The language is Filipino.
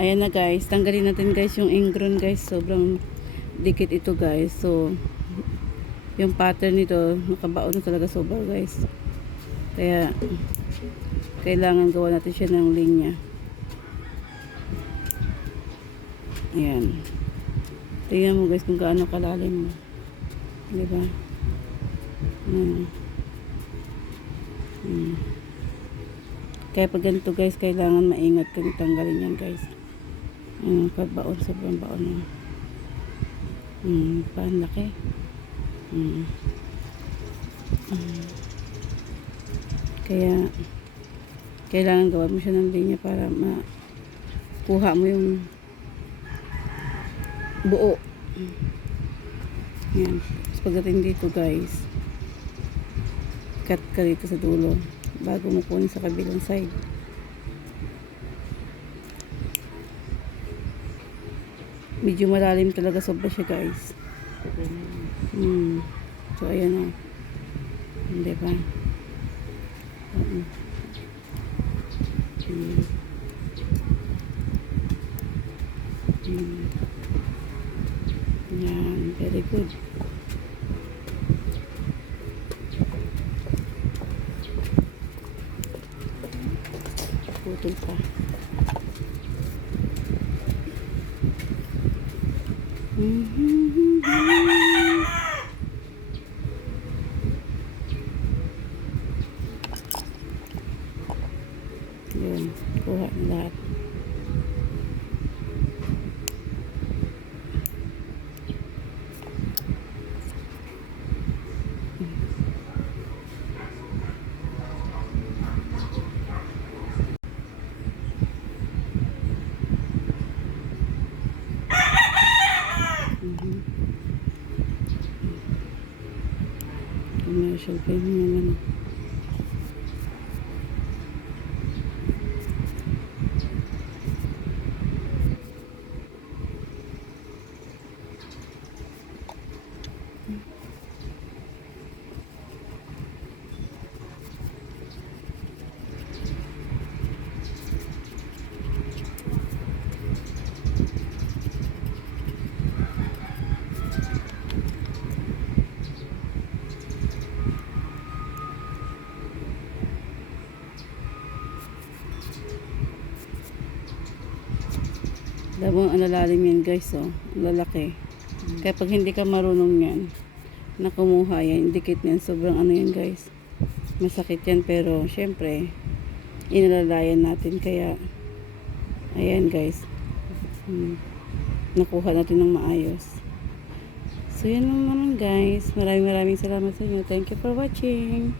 Ayan na guys, tanggalin natin guys yung ingrown guys. Sobrang dikit ito guys. So, yung pattern nito, nakabaon na talaga sobra guys. Kaya, kailangan gawa natin siya ng linya. Ayan. Tingnan mo guys kung gaano kalalim mo. Diba? Ayan. Kaya pag ganito guys, kailangan maingat kang tanggalin yan guys. Pagbaon, sobrang baon na. Panlaki. Kaya kailangan gawa mo siya ng linya para makuha mo yung buo. Yan. So, pagdating dito guys, cut ka dito sa dulo bago mo kunin sa kabilang side. Medyo malalim talaga sobra siya guys. So ayan o. Diba? Yan, very good. Putol pa. Yun, kuha na lahat. Commercial pa yun naman. Dabang ang lalalim yan guys, oh. Ang lalaki. Kaya pag hindi ka marunong yan, na kumuha yan, dikit yan, sobrang ano yan guys. Masakit yan, pero syempre, inalalayan natin. Kaya, ayan guys. Nakuha natin ng maayos. So, yan lang naman guys. Maraming salamat sa inyo. Thank you for watching.